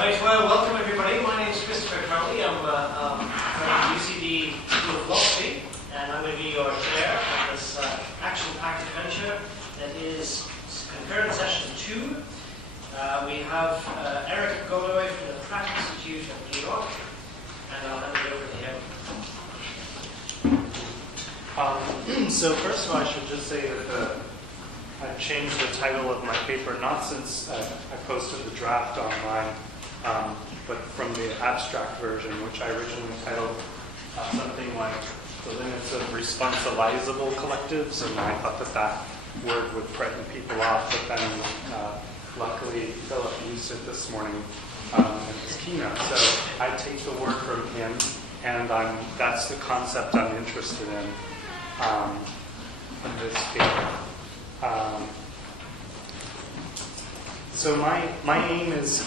Right, well, welcome everybody. My name is Christopher Crowley. I'm from UCD School of Philosophy, and I'm going to be your chair of this action-packed adventure that is concurrent session 2. We have Eric Godoy from the Pratt Institute of New York, and I'll hand it over to him. So first of all, I should just say that I've changed the title of my paper, not since I posted the draft online, but from the abstract version, which I originally titled something like The Limits of Responsibilizable Collectives, and I thought that word would frighten people off, but then luckily Philip used it this morning in his keynote. So I take the word from him, and that's the concept I'm interested in this paper. So my aim is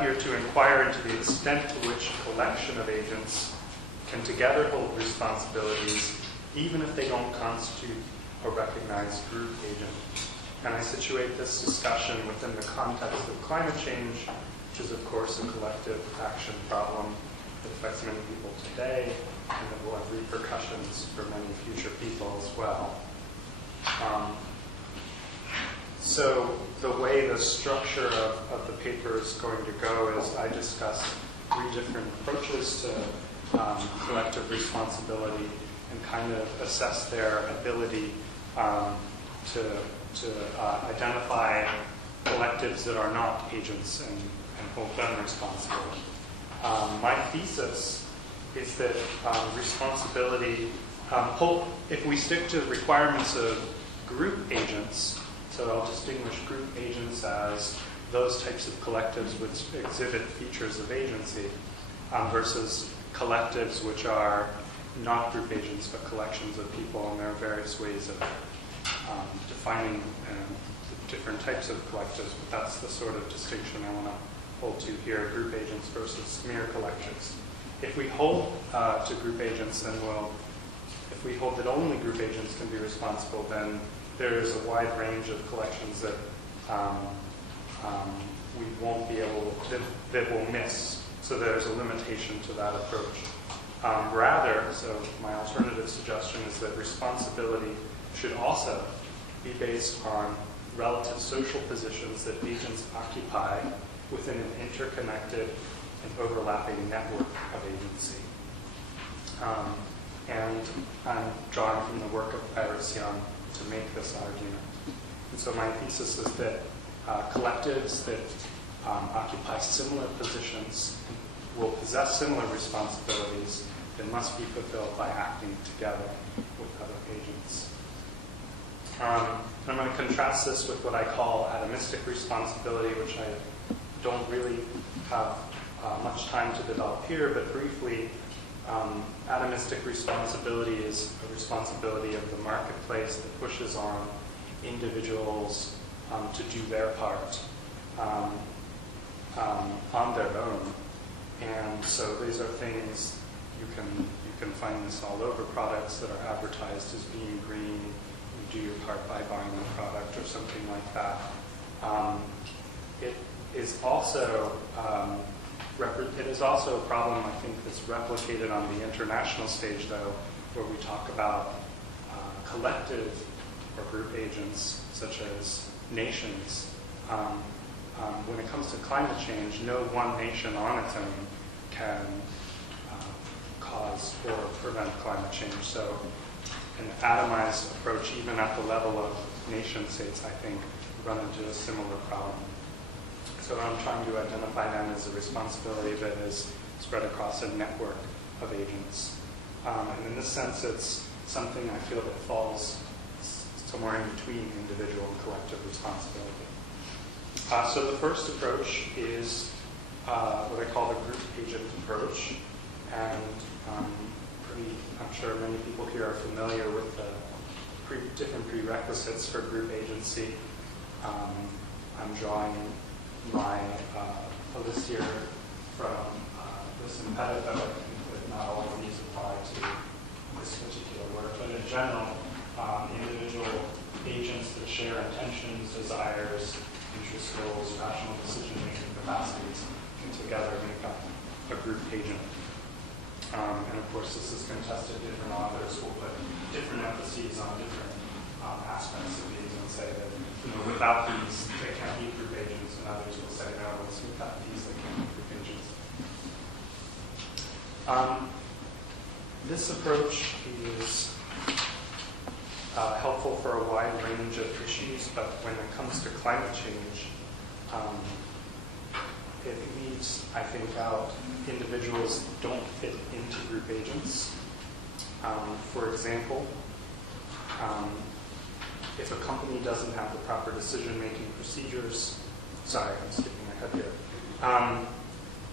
here to inquire into the extent to which a collection of agents can together hold responsibilities, even if they don't constitute a recognized group agent. And I situate this discussion within the context of climate change, which is, of course, a collective action problem that affects many people today, and that will have repercussions for many future people as well. So the way the structure of the paper is going to go is I discuss 3 different approaches to collective responsibility and kind of assess their ability to identify collectives that are not agents and hold them responsible. My thesis is that responsibility, if we stick to the requirements of group agents, so I'll distinguish group agents as those types of collectives which exhibit features of agency versus collectives which are not group agents but collections of people, and there are various ways of defining different types of collectives, but that's the sort of distinction I want to hold to here, group agents versus mere collectives. If we hold to group agents, then if we hold that only group agents can be responsible, then there is a wide range of collections that we won't be able to, that will miss. So there's a limitation to that approach. Rather, so my alternative suggestion is that responsibility should also be based on relative social positions that agents occupy within an interconnected and overlapping network of agency. And I'm drawing from the work of Divestment to make this argument. And so my thesis is that collectives that occupy similar positions will possess similar responsibilities that must be fulfilled by acting together with other agents. I'm going to contrast this with what I call atomistic responsibility, which I don't really have much time to develop here, but briefly, atomistic responsibility is a responsibility of the marketplace that pushes on individuals to do their part on their own. And so these are things, you can find this all over products that are advertised as being green. You do your part by buying the product or something like that. It is also a problem, I think, that's replicated on the international stage, though, where we talk about collective or group agents, such as nations. When it comes to climate change, no one nation on its own can cause or prevent climate change. So an atomized approach, even at the level of nation states, I think, run into a similar problem. So I'm trying to identify them as a responsibility that is spread across a network of agents. And in this sense, it's something I feel that falls somewhere in between individual and collective responsibility. So the first approach is what I call the group agent approach. And I'm sure many people here are familiar with the different prerequisites for group agency. I'm drawing my a list here from this impediment, though I think that not all of these apply to this particular work, but in general, individual agents that share intentions, desires, interest goals, rational decision-making capacities can together make up a group agent. And of course, this is contested. Different authors will put different emphases on different aspects of these and say that without these, they can't be group agents, and others will say, no, it's without these, they can't be group agents. This approach is helpful for a wide range of issues, but when it comes to climate change, it leaves, I think, out individuals don't fit into group agents. For example, if a company doesn't have the proper decision-making procedures, sorry, I'm skipping ahead here.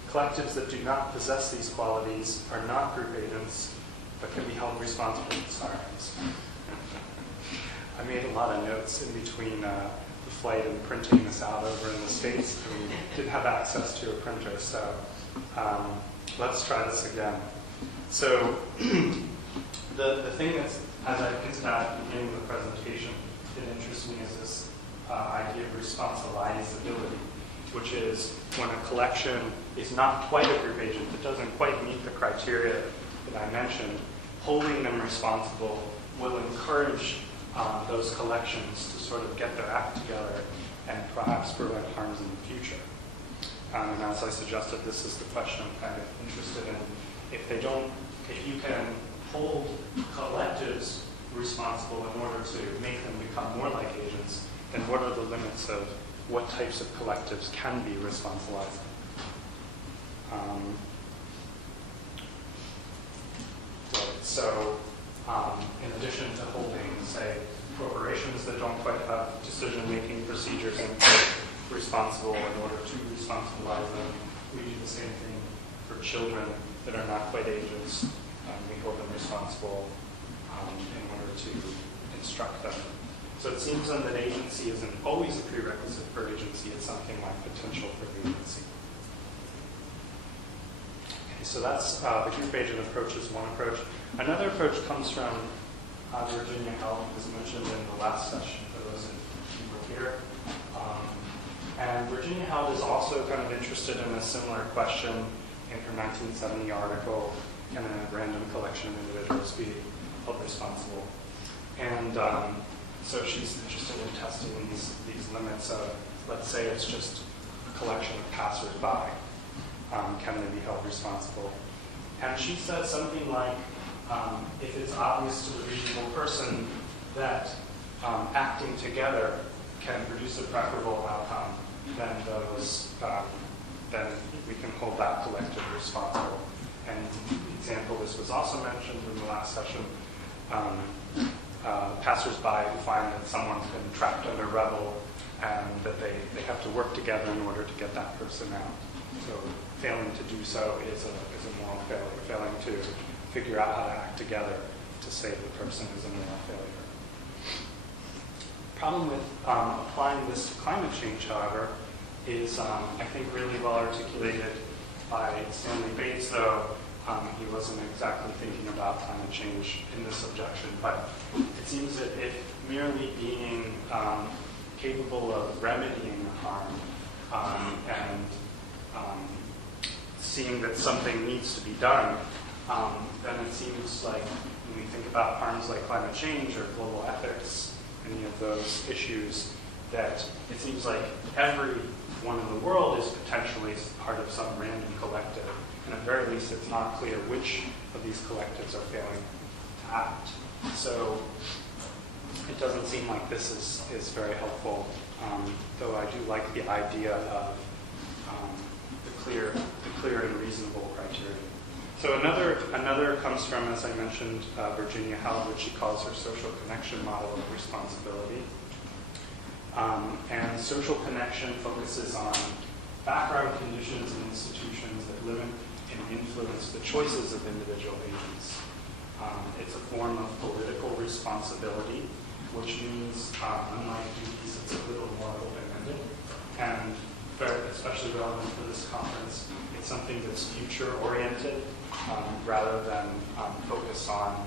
Collectives that do not possess these qualities are not group agents, but can be held responsible. Sorry, I made a lot of notes in between the flight and printing this out over in the States. We didn't have access to a printer, so let's try this again. So the thing that's, as I hinted at at the beginning of the presentation, that interests me is this idea of responsibilizability, which is when a collection is not quite a group agent, that doesn't quite meet the criteria that I mentioned, holding them responsible will encourage those collections to sort of get their act together and perhaps prevent harms in the future. And as I suggested, this is the question I'm kind of interested in. If you can hold collectives responsible in order to make them become more like agents, then what are the limits of what types of collectives can be responsibilized? So in addition to holding, say, corporations that don't quite have decision-making procedures and responsible in order to responsibilize them, we do the same thing for children that are not quite agents. We hold them responsible in order to instruct them. So it seems then that agency isn't always a prerequisite for agency. It's something like potential for agency. Okay, so that's the group agent approach is one approach. Another approach comes from Virginia Held, as mentioned in the last session for those who were here. And Virginia Held is also kind of interested in a similar question in her 1970 article, Can a Random Collection of Individuals Be Held Responsible? And so she's interested in testing these limits of, let's say it's just a collection of passersby. Can they be held responsible? And she said something like, if it's obvious to the reasonable person that acting together can produce a preferable outcome, then then we can hold that collective responsible. And the example, this was also mentioned in the last session, passersby who find that someone's been trapped under rubble and that they have to work together in order to get that person out. So failing to do so is a moral failure. Failing to figure out how to act together to save the person is a moral failure. The problem with applying this to climate change, however, is I think really well articulated by Stanley Bates, though he wasn't exactly thinking about climate change in this objection, but it seems that if merely being capable of remedying the harm and seeing that something needs to be done, then it seems like when we think about harms like climate change or global ethics, any of those issues, that it seems like everyone in the world is potentially part of some random collective. And at the very least, it's not clear which of these collectives are failing to act. So it doesn't seem like this is very helpful, though I do like the idea of the clear and reasonable criteria. So another comes from, as I mentioned, Virginia Held, which she calls her social connection model of responsibility. And social connection focuses on background conditions and institutions that limit and influence the choices of individual agents. It's a form of political responsibility, which means, unlike duties, it's a little more open-ended. And especially relevant for this conference, it's something that's future-oriented rather than focus on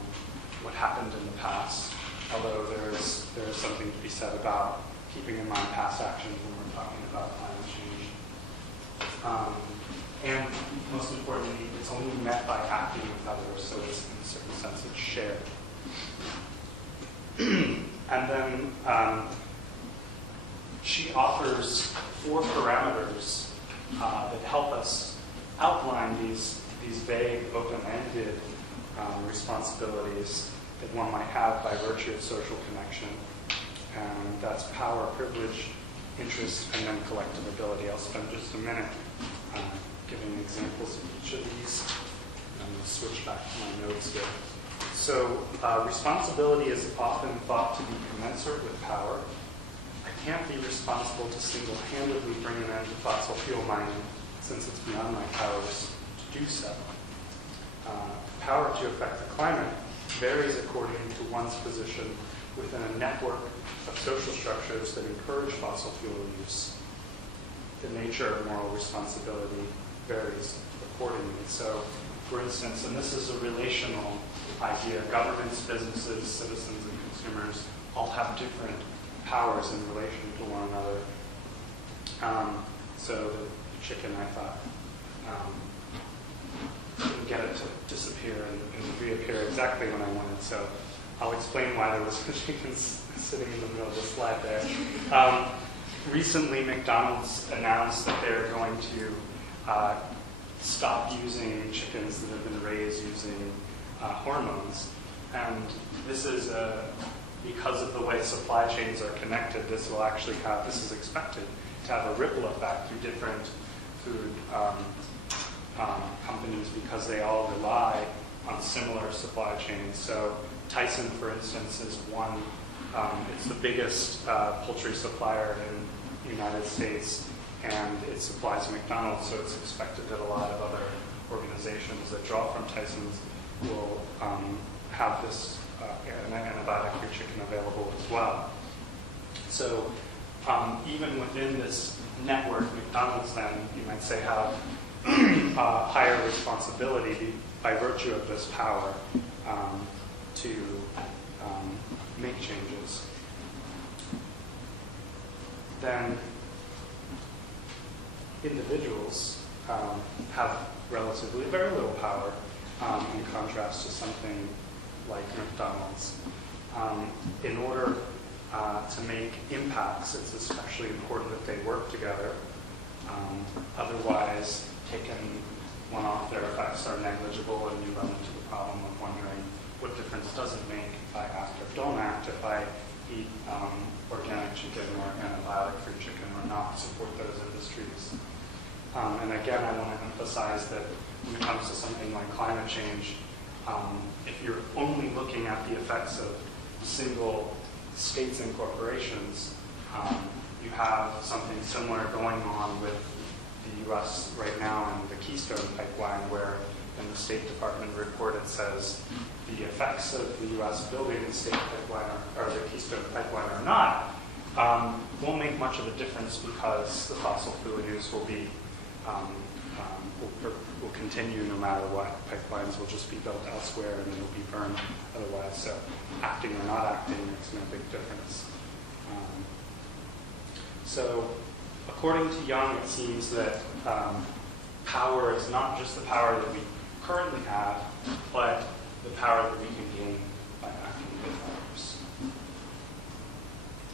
what happened in the past, although there is something to be said about keeping in mind past actions when we're talking about climate change. And most importantly, it's only met by acting with others, so it's, in a certain sense, it's shared. And then she offers 4 parameters that help us outline these vague, open-ended responsibilities that one might have by virtue of social connection. And that's power, privilege, interest, and then collective ability. I'll spend just a minute giving examples of each of these. I'm going to switch back to my notes here. So responsibility is often thought to be commensurate with power. I can't be responsible to single-handedly bring an end to fossil fuel mining since it's beyond my powers to do so. Power to affect the climate varies according to one's position within a network of social structures that encourage fossil fuel use. The nature of moral responsibility varies accordingly. So, for instance, and this is a relational idea, governments, businesses, citizens, and consumers all have different powers in relation to one another. So the chicken, I thought, couldn't get it to disappear and reappear exactly when I wanted. So I'll explain why there was a chicken sitting in the middle of the slide there. Recently, McDonald's announced that they're going to stop using chickens that have been raised using hormones. And this is because of the way supply chains are connected, this will actually have, this is expected to have a ripple effect through different food companies because they all rely on similar supply chains. So Tyson, for instance, is one, it's the biggest poultry supplier in the United States, and it supplies McDonald's, so it's expected that a lot of other organizations that draw from Tyson's will have this antibiotic-free chicken available as well. So even within this network, McDonald's then, you might say, have higher responsibility by virtue of this power to make changes. Then individuals have relatively very little power in contrast to something like McDonald's. In order to make impacts, it's especially important that they work together. Otherwise, taking one off, their effects are negligible, and you run into the problem of wondering what difference does it make if I act or don't act, if I eat organic chicken or antibiotic-free chicken or not, support those industries. And again, I want to emphasize that when it comes to something like climate change, if you're only looking at the effects of single states and corporations, you have something similar going on with the U.S. right now in the Keystone Pipeline, where in the State Department report it says the effects of the U.S. building the State Pipeline or the Keystone Pipeline or not won't make much of a difference because the fossil fuel use will be will continue no matter what. Pipelines will just be built elsewhere and they will be burned otherwise. So acting or not acting makes no big difference. So according to Young, it seems that power is not just the power that we currently have, but the power that we can gain by acting with others.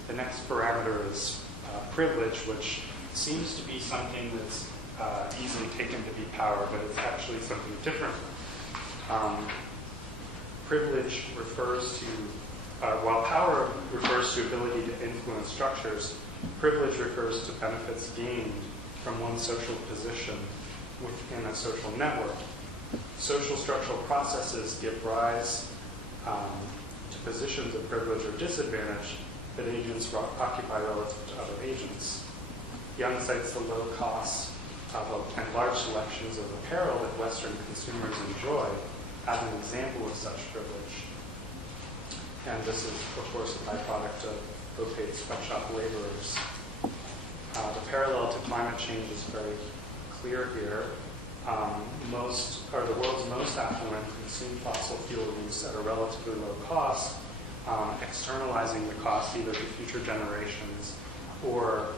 The next parameter is privilege, which seems to be something that's easily taken to be power, but it's actually something different. Privilege refers to, while power refers to ability to influence structures, privilege refers to benefits gained from one's social position within a social network. Social structural processes give rise to positions of privilege or disadvantage that agents occupy relative to other agents. Young cites the low costs and large selections of apparel that Western consumers enjoy as an example of such privilege. And this is, of course, a byproduct of low-paid sweatshop laborers. The parallel to climate change is very clear here. The world's most affluent consume fossil fuel use at a relatively low cost, externalizing the cost either to future generations or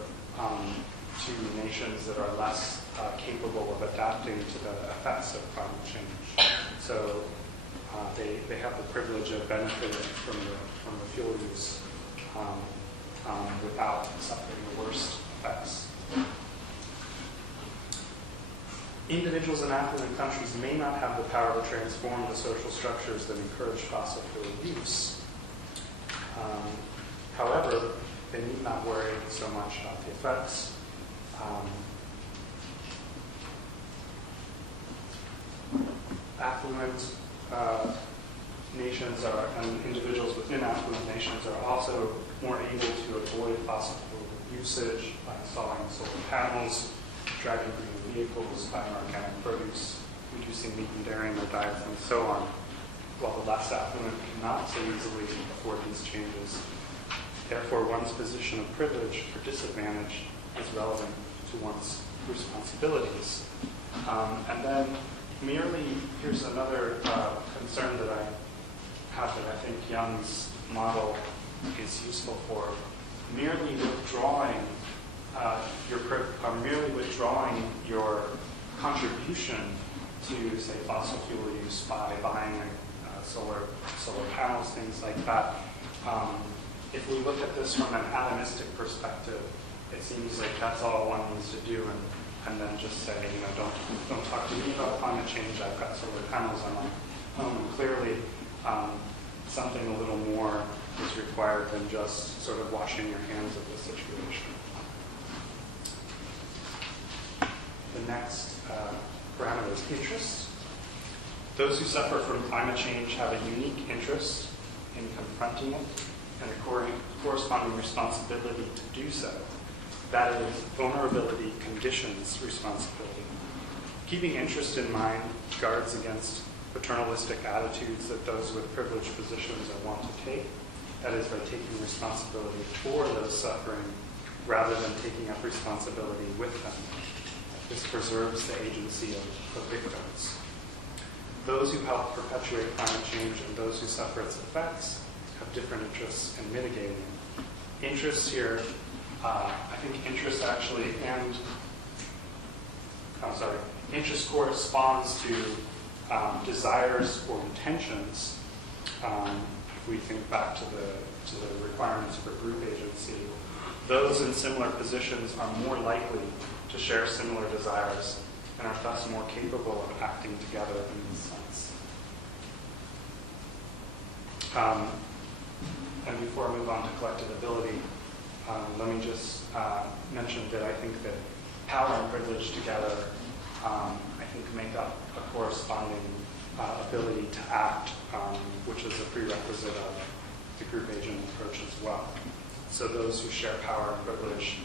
to nations that are less capable of adapting to the effects of climate change. So they have the privilege of benefiting from the fuel use without suffering the worst effects. Individuals in affluent countries may not have the power to transform the social structures that encourage fossil fuel use. However, they need not worry so much about the effects. Affluent nations and individuals within affluent nations are also more able to avoid fossil fuel usage by installing solar panels, driving green vehicles, buying organic produce, reducing meat and dairy in their diets, and so on, while the less affluent cannot so easily afford these changes. Therefore, one's position of privilege or disadvantage is relevant to one's responsibilities. And then merely, here's another concern that I have that I think Young's model is useful for. Merely withdrawing your contribution to, say, fossil fuel use by buying solar panels, things like that. If we look at this from an atomistic perspective, it seems like that's all one needs to do, and then just say, don't talk to me about climate change. I've got solar panels on my home. And clearly, something a little more is required than just sort of washing your hands of the situation. The next parameter is interest. Those who suffer from climate change have a unique interest in confronting it and a corresponding responsibility to do so. That is, vulnerability conditions responsibility. Keeping interest in mind guards against paternalistic attitudes that those with privileged positions are wont to take. That is, by taking responsibility for those suffering rather than taking up responsibility with them. This preserves the agency of victims. Those who help perpetuate climate change and those who suffer its effects have different interests in mitigating it. Interest here, I think interest actually, interest corresponds to desires or intentions. If we think back to the requirements for group agency, those in similar positions are more likely to share similar desires and are thus more capable of acting together in this sense. And before I move on to collective ability, let me just mention that I think that power and privilege together, I think, make up a corresponding ability to act, which is a prerequisite of the group agent approach as well. So those who share power and privilege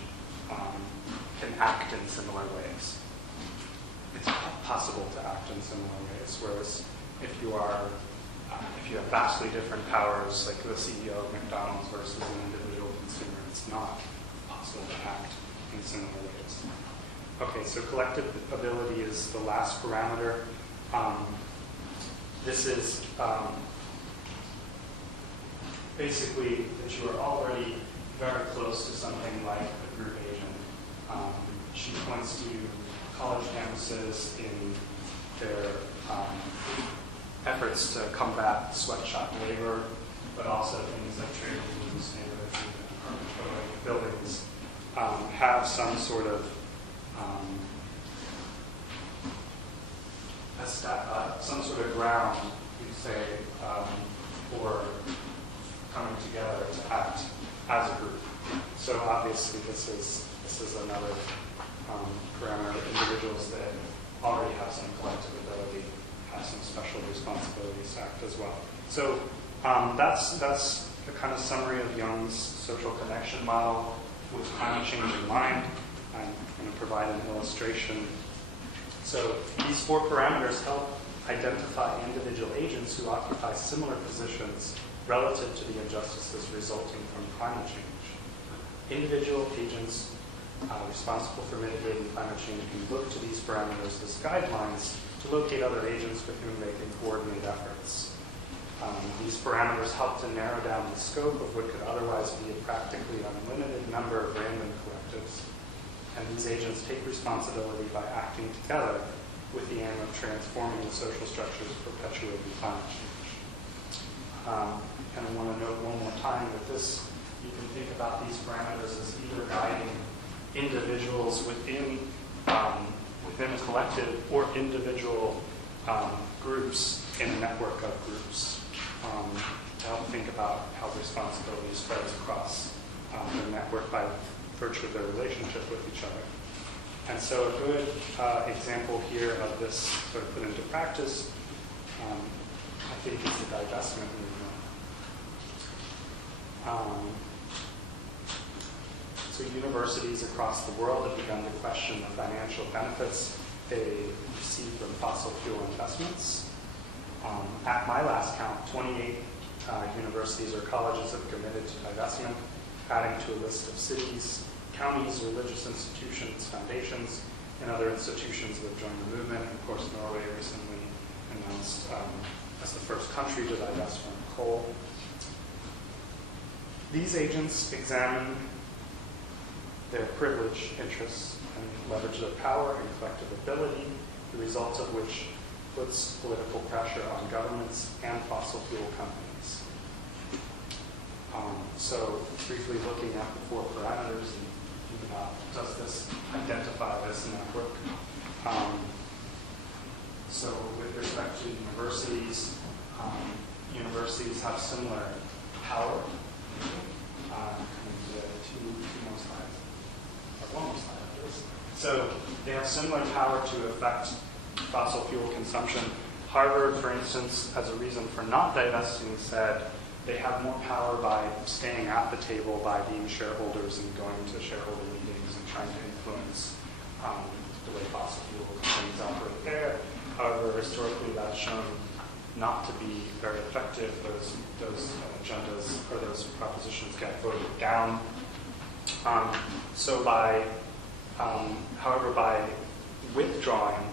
can act in similar ways. It's possible to act in similar ways, whereas if you have vastly different powers, like the CEO of McDonald's versus an individual consumer, it's not possible to act in similar ways. Okay, so collective ability is the last parameter. This is basically that you are already very close to something like a group agent. She points to college campuses in their efforts to combat sweatshop labor, but also things like trade unions, neighborhoods, and apartment buildings have some sort of ground, you say, for coming together to act as a group. So obviously, this is another parameter. Individuals that already have some collective ability have some special responsibilities to act as well. So that's the kind of summary of Young's social connection model with climate change in mind. I'm going to provide an illustration. So these four parameters help identify individual agents who occupy similar positions relative to the injustices resulting from climate change. Individual agents responsible for mitigating climate change can look to these parameters as guidelines to locate other agents with whom they can coordinate efforts. These parameters help to narrow down the scope of what could otherwise be a practically unlimited number of random collectives, And these agents take responsibility by acting together with the aim of transforming the social structures perpetuating climate change. And I want to note one more time that this, you can think about these parameters as either guiding individuals within a collective or individual groups in a network of groups to help think about how responsibility spreads across the network by virtue of their relationship with each other. And so a good example here of this sort of put into practice, I think, is the divestment movement. So universities across the world have begun to question the financial benefits they receive from fossil fuel investments. At my last count, 28 universities or colleges have committed to divestment, adding to a list of cities, counties, religious institutions, foundations, and other institutions that have joined the movement. And of course, Norway recently announced as the first country to divest from coal. These agents examine their privileged interests and leverage their power and collective ability, the results of which puts political pressure on governments and fossil fuel companies. So briefly looking at the four parameters, and does this identify this network? So with respect to universities, universities have similar power. Two more slides. Or one more slide after this. So they have similar power to affect fossil fuel consumption. Harvard, for instance, as a reason for not divesting, said they have more power by staying at the table, by being shareholders and going to shareholder meetings and trying to influence the way fossil fuel companies operate there. However, historically, that's shown not to be very effective. Those agendas or those propositions get voted down. So however, by withdrawing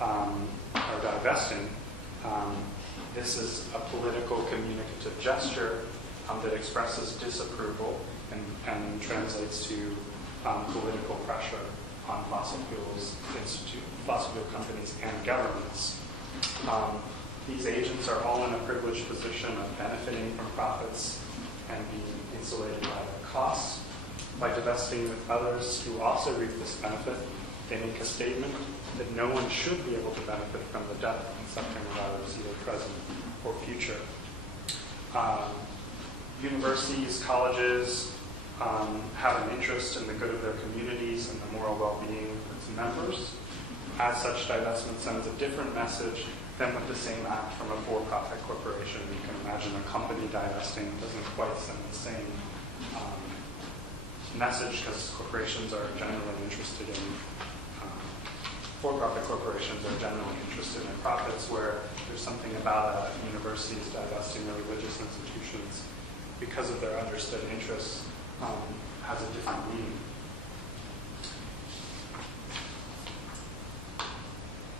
or divesting, this is a political communicative gesture that expresses disapproval and translates to political pressure on fossil fuel companies and governments. These agents are all in a privileged position of benefiting from profits and being insulated by their costs. By divesting with others who also reap this benefit, they make a statement that no one should be able to benefit from the death and suffering of others, either present or future. Universities, colleges have an interest in the good of their communities and the moral well-being of its members. As such, divestment sends a different message than with the same act from a for-profit corporation. You can imagine a company divesting doesn't quite send the same message, because corporations are generally interested in for-profit corporations are generally interested in profits, where there's something about universities divesting their religious institutions because of their understood interests has a different meaning.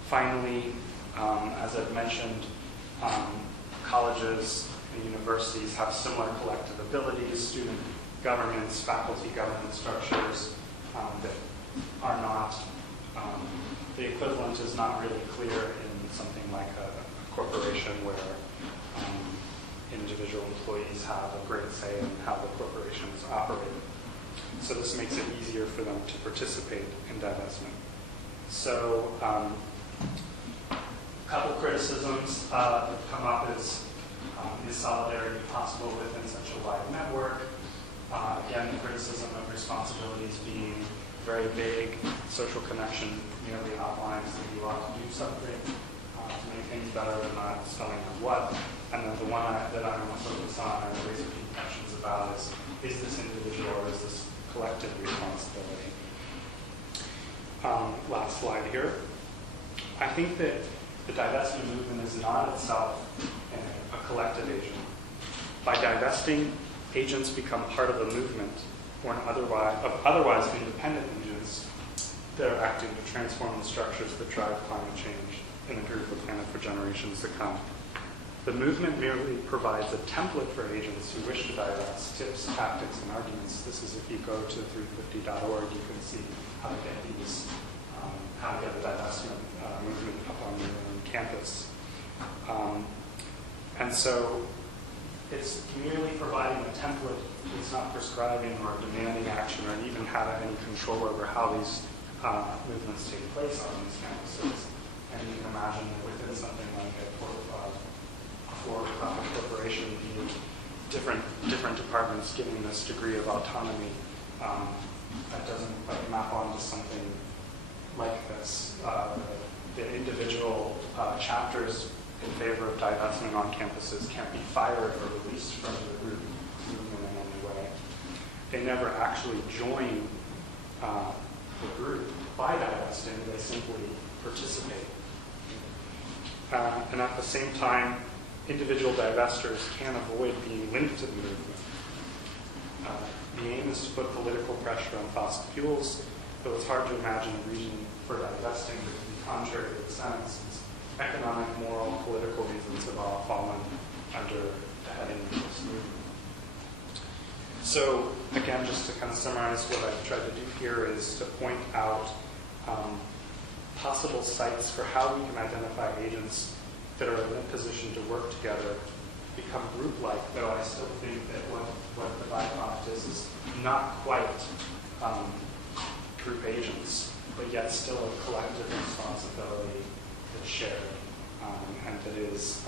Finally, as I've mentioned, colleges and universities have similar collective abilities. Student governments, faculty government structures that are not, the equivalent is not really clear in something like a corporation where individual employees have a great say in how the corporation is operated. So this makes it easier for them to participate in divestment. So a couple criticisms that have come up is solidarity possible within such a wide network? Again, the criticism of responsibilities being very vague. Social connection merely outlines that you ought to do something to make things better, than not spelling out what. And then the one that I want to focus on and raise a few questions about is this individual or is this collective responsibility? Last slide here. I think that the divestment movement is not itself a collective agent. By divesting, agents become part of a movement or otherwise independent agents that are acting to transform the structures that drive climate change in the beautiful planet for generations to come. The movement merely provides a template for agents who wish to divest, tips, tactics, and arguments. This is if you go to 350.org, you can see how to get these, how to get a divestment movement up on your own campus. And so it's merely providing a template. It's not prescribing or demanding action or even having any control over how these movements take place on these campuses. And you can imagine that within something like a for-profit corporation, different departments giving this degree of autonomy that doesn't quite map onto something like this. The individual chapters in favor of divestment on campuses can't be fired or released from the group movement in any way. They never actually join the group by divesting, they simply participate. And at the same time, individual divestors can avoid being linked to the movement. The aim is to put political pressure on fossil fuels, though it's hard to imagine a reason for divesting that would be contrary to the science, since economic, moral, political reasons have all fallen under the heading of this movement. So, again, just to kind of summarize what I've tried to do here is to point out possible sites for how we can identify agents that are in a position to work together, become group-like, though I still think that what the byproduct is not quite group agents, but yet still a collective responsibility that's shared, and that is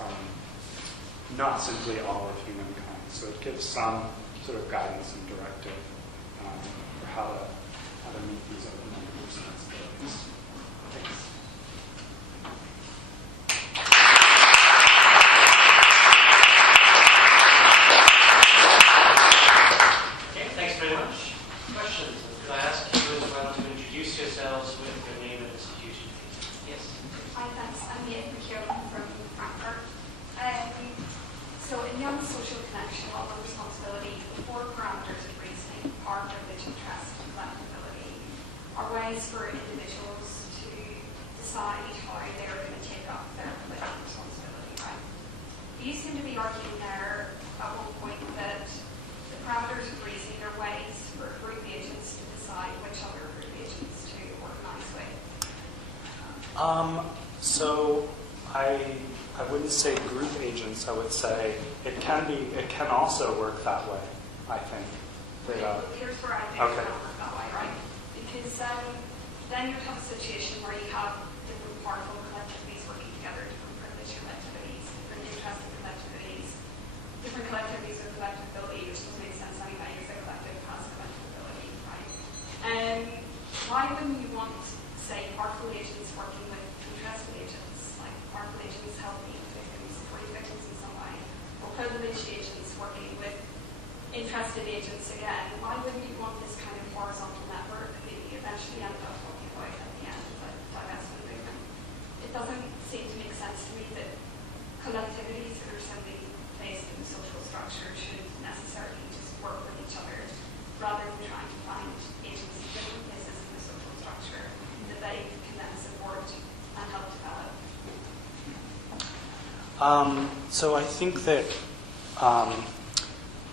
not simply all of humankind. So it gives some sort of guidance and directive for how to meet these open-ended responsibilities. Thanks. Okay, thanks very much. Questions? Could I ask you as well to introduce yourselves with your name and institution? Yes. Hi, thanks. I'm Ian McKeown from Frankfurt. So in Young's social connection, all the responsibility, the four parameters of reasoning, power, privilege, interest, and collectability, are ways for individuals to decide how they're going to take up their political responsibility, right? You seem to be arguing there at one point that the parameters of reasoning are ways for group agents to decide which other group agents to organise with. So I wouldn't say group agents. I would say it can also work that way, I think. Here's where I think it's not work that way, right? Because then you have a situation where you have different powerful collectivities working together, different privileged collectivities, different interested collectivities, different collectivities with collectability, which doesn't make sense anyway, because a collective has collectability, right? Why wouldn't you want, say, powerful agents working with interested agents, like powerful agents helping victims, supporting victims in some way, or privileged agents working with interested agents again? Why wouldn't you want this kind of horizontal network that you eventually end up talking about at the end of the divestment movement? It doesn't seem to make sense to me that collectivities that are simply placed in the social structure should necessarily just work with each other, rather than trying to find agents in different places in the social structure that they can then support and help develop. So I think that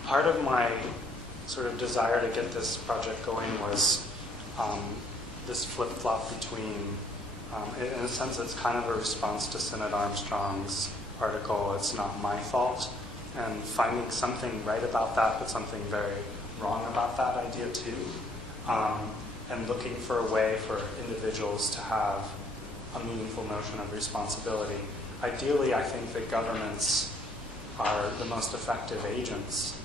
part of my sort of desire to get this project going was this flip-flop between, in a sense, it's kind of a response to Synod Armstrong's article, "It's Not My Fault," and finding something right about that, but something very wrong about that idea too, and looking for a way for individuals to have a meaningful notion of responsibility. Ideally, I think that governments are the most effective agents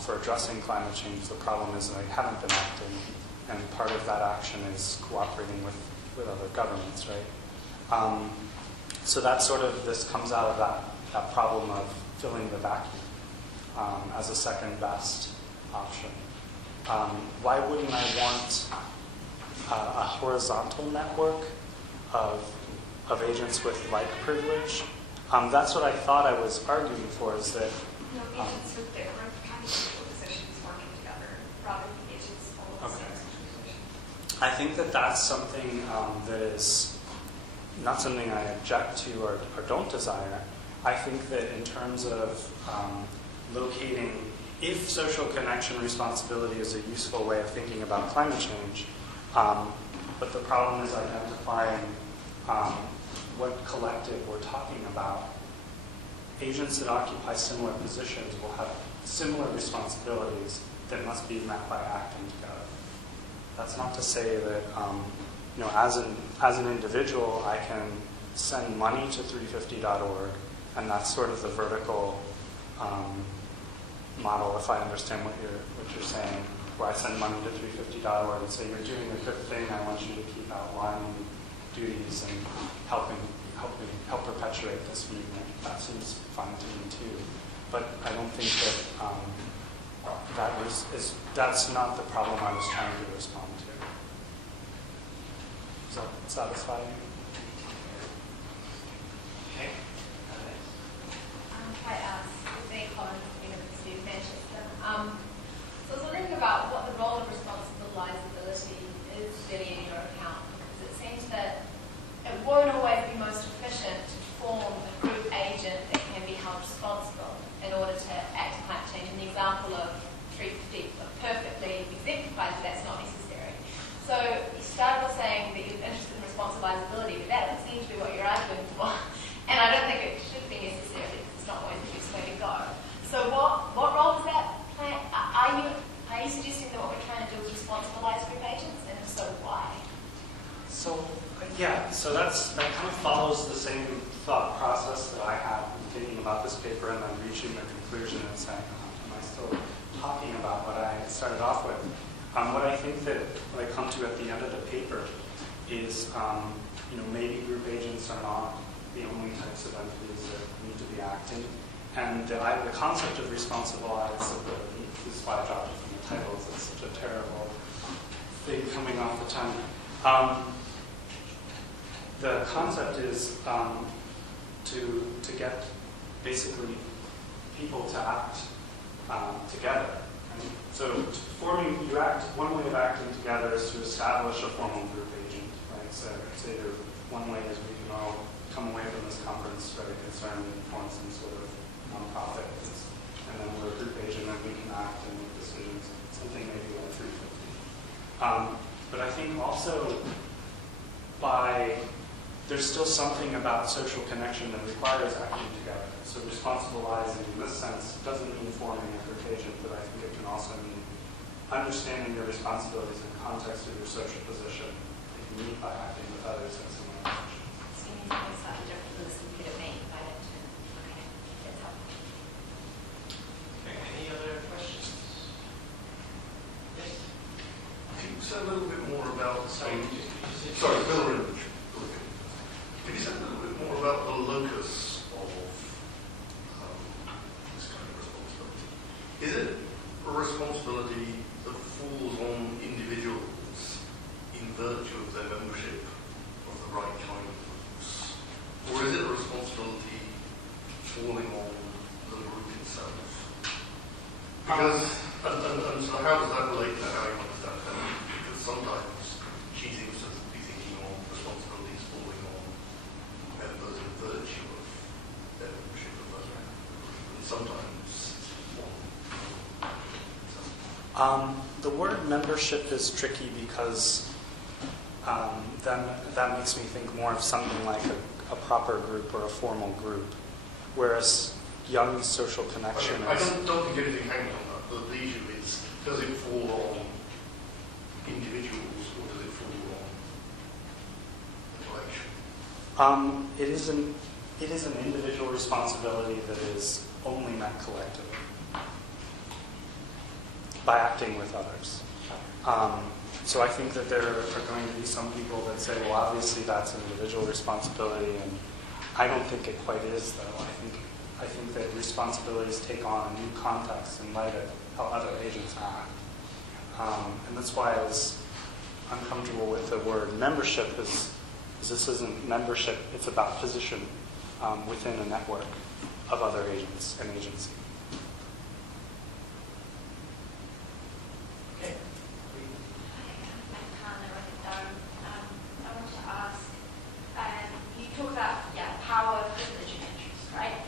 for addressing climate change. The problem is they haven't been acting, and part of that action is cooperating with other governments, right? So that's sort of, this comes out of that problem of filling the vacuum as a second best option. Why wouldn't I want a horizontal network of agents with like privilege? That's what I thought I was arguing for, is that Agents with different kinds of positions working together, rather than agents all of the same position. I think that that's something that is not something I object to or don't desire. I think that in terms of locating, if social connection responsibility is a useful way of thinking about climate change, but the problem is identifying what collective we're talking about. Agents that occupy similar positions will have similar responsibilities that must be met by acting together. That's not to say that, as an individual, I can send money to 350.org, and that's sort of the vertical model, if I understand what you're saying, where I send money to 350.org and say, you're doing a good thing, I want you to keep outlining duties and help perpetuate this movement. That seems fine to me too. But I don't think that that's not the problem I was trying to respond to. Does that satisfy you? Okay. Hi, Suzanne Collins, University of Manchester. So I was wondering about what the role of responsibility is really in your account, because it seems that it won't always be most efficient to form a group agent that can be held responsible in order to act on climate change. And the example of 350 perfectly exemplifies that that's not necessary. So you started with saying that you're interested in responsibility, but that doesn't seem to be what you're arguing for. And I don't think it should be necessary because it's not always the best way to go. So what role does that play? Are you suggesting that what we're trying to do is responsibilize group agents, and if so, why? So that kind of follows the same thought process that I had in thinking about this paper and then reaching the conclusion and saying, am I still talking about what I started off with? What I think that what I come to at the end of the paper is, maybe group agents are not the only types of entities that need to be acting. And the concept of responsibility, this is why I dropped it from the titles, it's such a terrible thing coming off the tongue. The concept is to get basically people to act together. And so one way of acting together is to establish a formal group agent, right? So it's either one way is we can all come away from this conference very concerned and form some sort of nonprofit, and then we're a group agent and we can act and make decisions, something maybe like 350. But I think also there's still something about social connection that requires acting together. So responsibilizing in this sense doesn't mean forming a group agent, but I think it can also mean understanding your responsibilities in the context of your social position that you meet by acting with others in similar positions. So you need something slightly different than the computer made by that term. Okay, that's helpful. Okay. Any other questions? Yes. Can you say a little bit more about... Sorry, Bill Rinch. Can you say a little bit more about the locus of this kind of responsibility? Is it a responsibility that falls on individuals in virtue of their membership of the right kind of groups? Or is it a responsibility falling on the group itself? Because, and so how does that relate to how you understand membership? Because sometimes she seems to be thinking of responsibilities falling on members in virtue of their membership of those groups, and sometimes on. The word membership is tricky because that makes me think more of something like a proper group or a formal group, whereas young social connection I don't think anything hangs on that. The issue is, does it fall on individuals or does it fall on the collection? It is an individual responsibility that is only met collectively by acting with others. So I think that there are going to be some people that say, well, obviously that's an individual responsibility, and I don't think it quite is, though. I think that responsibilities take on a new context in light of how other agents act. And that's why I was uncomfortable with the word membership, is this isn't membership, it's about position within a network of other agents and agency. Okay. I want to ask, you talk about power, privilege, and interest, right?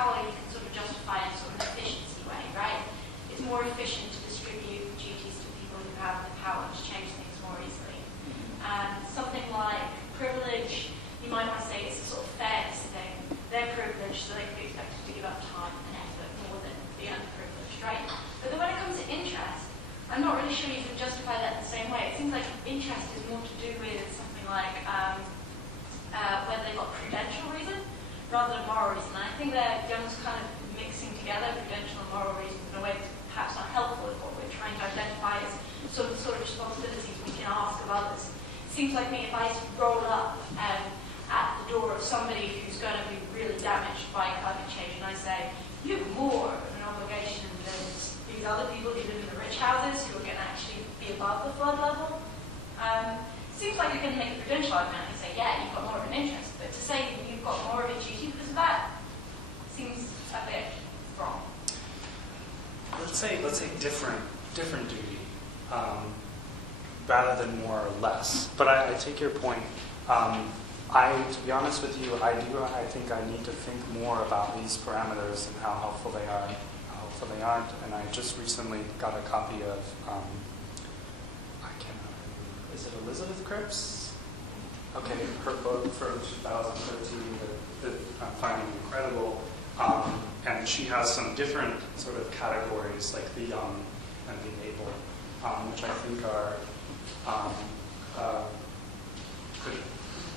how you can sort of justify in sort of an efficiency way, right? It's more efficient to distribute duties to people who have the power to change things more easily. And something like privilege, you might want to say it's a sort of fairness thing. They're privileged, so they can be expected to give up time and effort more than the underprivileged, right? But then when it comes to interest, I'm not really sure you can justify that in the same way. It seems like interest is more to do with something like whether they've got prudential reason rather than moral reason. And I think that Young's kind of mixing together prudential and moral reason in a way that's perhaps not helpful with what we're trying to identify as sort of responsibilities we can ask of others. It seems like me if I roll up at the door of somebody who's going to be really damaged by climate change and I say, you have more of an obligation than these other people who live in the rich houses who are going to actually be above the flood level. Seems like you're going to make a prudential argument and say, yeah, you've got more of an interest, but to say that you've got more of a duty because of that seems a bit wrong. Let's say different duty, rather than more or less. But I take your point. To be honest with you, I think I need to think more about these parameters and how helpful they are, how helpful they aren't. And I just recently got a copy of, is it Elizabeth Cripps? Okay, her book from 2013 that I'm finding incredible. And she has some different sort of categories, like the young and the able, which I think are could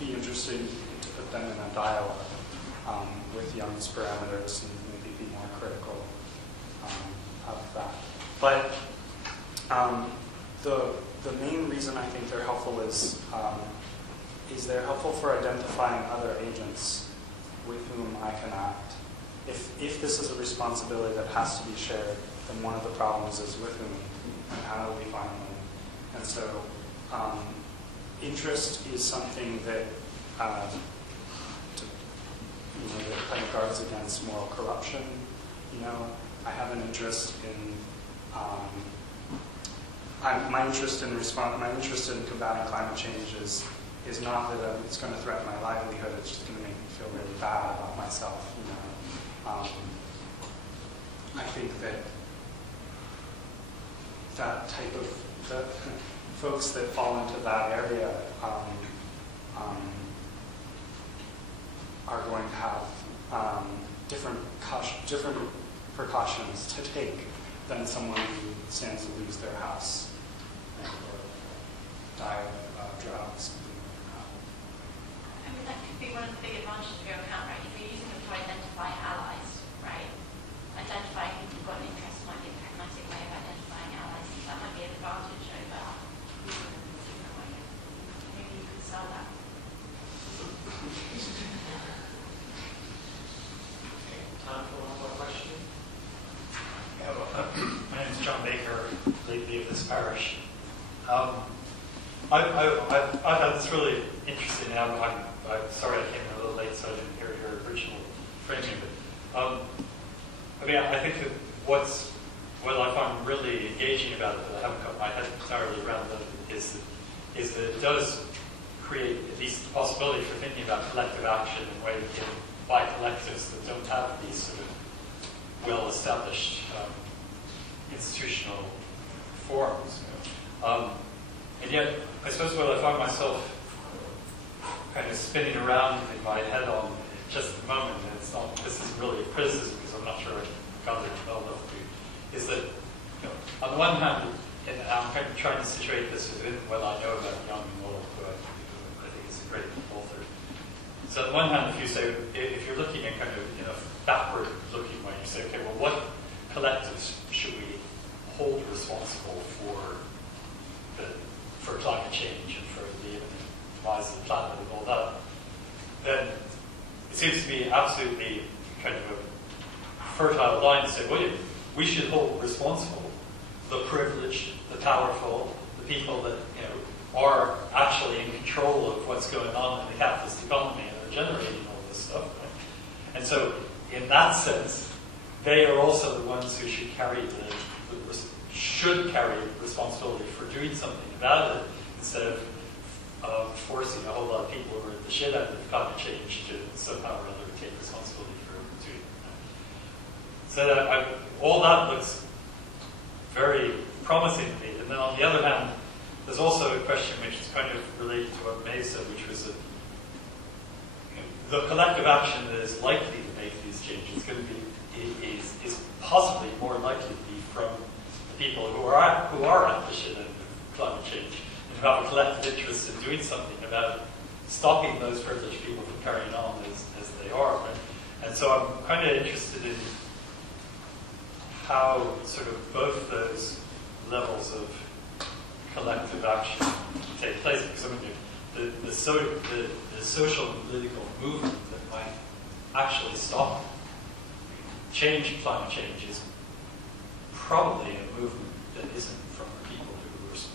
be interesting to put them in a dialogue with Young's parameters and maybe be more critical of that. But the main reason I think they're helpful is they're helpful for identifying other agents with whom I can act. If this is a responsibility that has to be shared, then one of the problems is with whom and how do we find them. And so interest is something that that kind of guards against moral corruption. I have an interest in my interest in combating climate change is not that it's going to threaten my livelihood. It's just going to make me feel really bad about myself. I think that type of folks that fall into that area are going to have different precautions to take than someone who stands to lose their house or die of drought. I mean, that could be one of the big advantages of your account, right? If you're using it to identify allies, right? Identifying people who've got an interest might be a pragmatic way of identifying allies. That might be an advantage over using it in a different way. Maybe you could sell that. Okay, time for one more question. Yeah, my name is John Baker, lately of this parish. I've had this really interesting, and I'm sorry I came in a little late, so I didn't hear your original framing. But I think that what I find really engaging about it, that I haven't got my head entirely around it, is that it does create at least the possibility for thinking about collective action in ways by collectives that don't have these sort of well-established institutional forms. And yet, I suppose what I find myself kind of spinning around in my head on just at the moment, and this isn't really a criticism because I'm not sure I've got it well enough to, is that, on the one hand, and I'm kind of trying to situate this within what I know about Young and Lowell, who I think is a great author. So on the one hand, if you're looking at kind of in a backward-looking way, you say, okay, well, what collectives should we hold responsible for climate change and for the demise of the planet and all that? Then it seems to be absolutely kind of a fertile line to say, well, we should hold responsible the privileged, the powerful, the people that are actually in control of what's going on in the capitalist economy and are generating all this stuff. Right? And so, in that sense, they are also the ones who should carry responsibility for doing something about it, instead of forcing a whole lot of people who are the shit out of climate change to somehow or other take responsibility for doing it. So that all that looks very promising to me. And then on the other hand, there's also a question which is kind of related to what May said, which was that the collective action that is likely to make these changes is going to be is possibly more likely to be from the people who are at the shit end of climate change and who have a collective interest in doing something about stopping those privileged people from carrying on as they are. Right? And so I'm kind of interested in how sort of both those levels of collective action take place, because I mean the social and political movement that might actually stop climate change is probably a movement that isn't from the people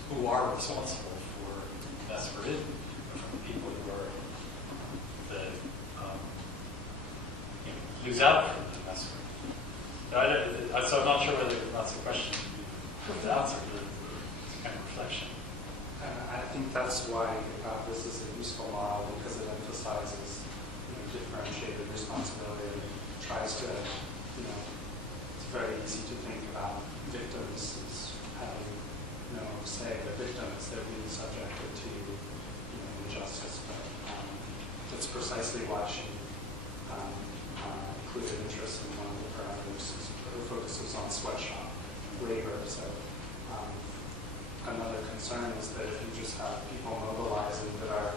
who are responsible for the mess we're in, but from the people who are lose out from the mess we're in. So I'm not sure whether that's a question to answer, but it's a kind of reflection. I think that's why this is a useful model, because it emphasizes differentiated responsibility and tries to, it's very easy to think about victims as having no say. The victims, they're being subjected to injustice, but that's precisely why she included interest in one of the parameters who focuses on sweatshop labor. So another concern is that if you just have people mobilizing that are,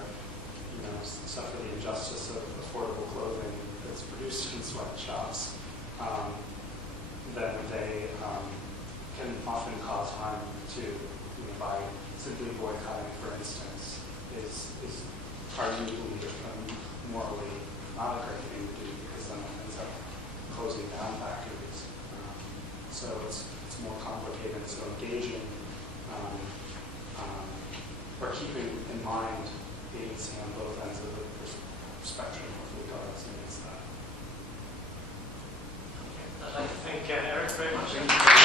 suffer the injustice of affordable clothing that's produced in sweatshops, then they can often cause harm to, by simply boycotting, for instance, is arguably morally not a great thing to do, because then it ends up closing down factories. So it's more complicated. So engaging or keeping in mind agency on both ends of the spectrum hopefully guards against that. I'd like to thank Eric very much.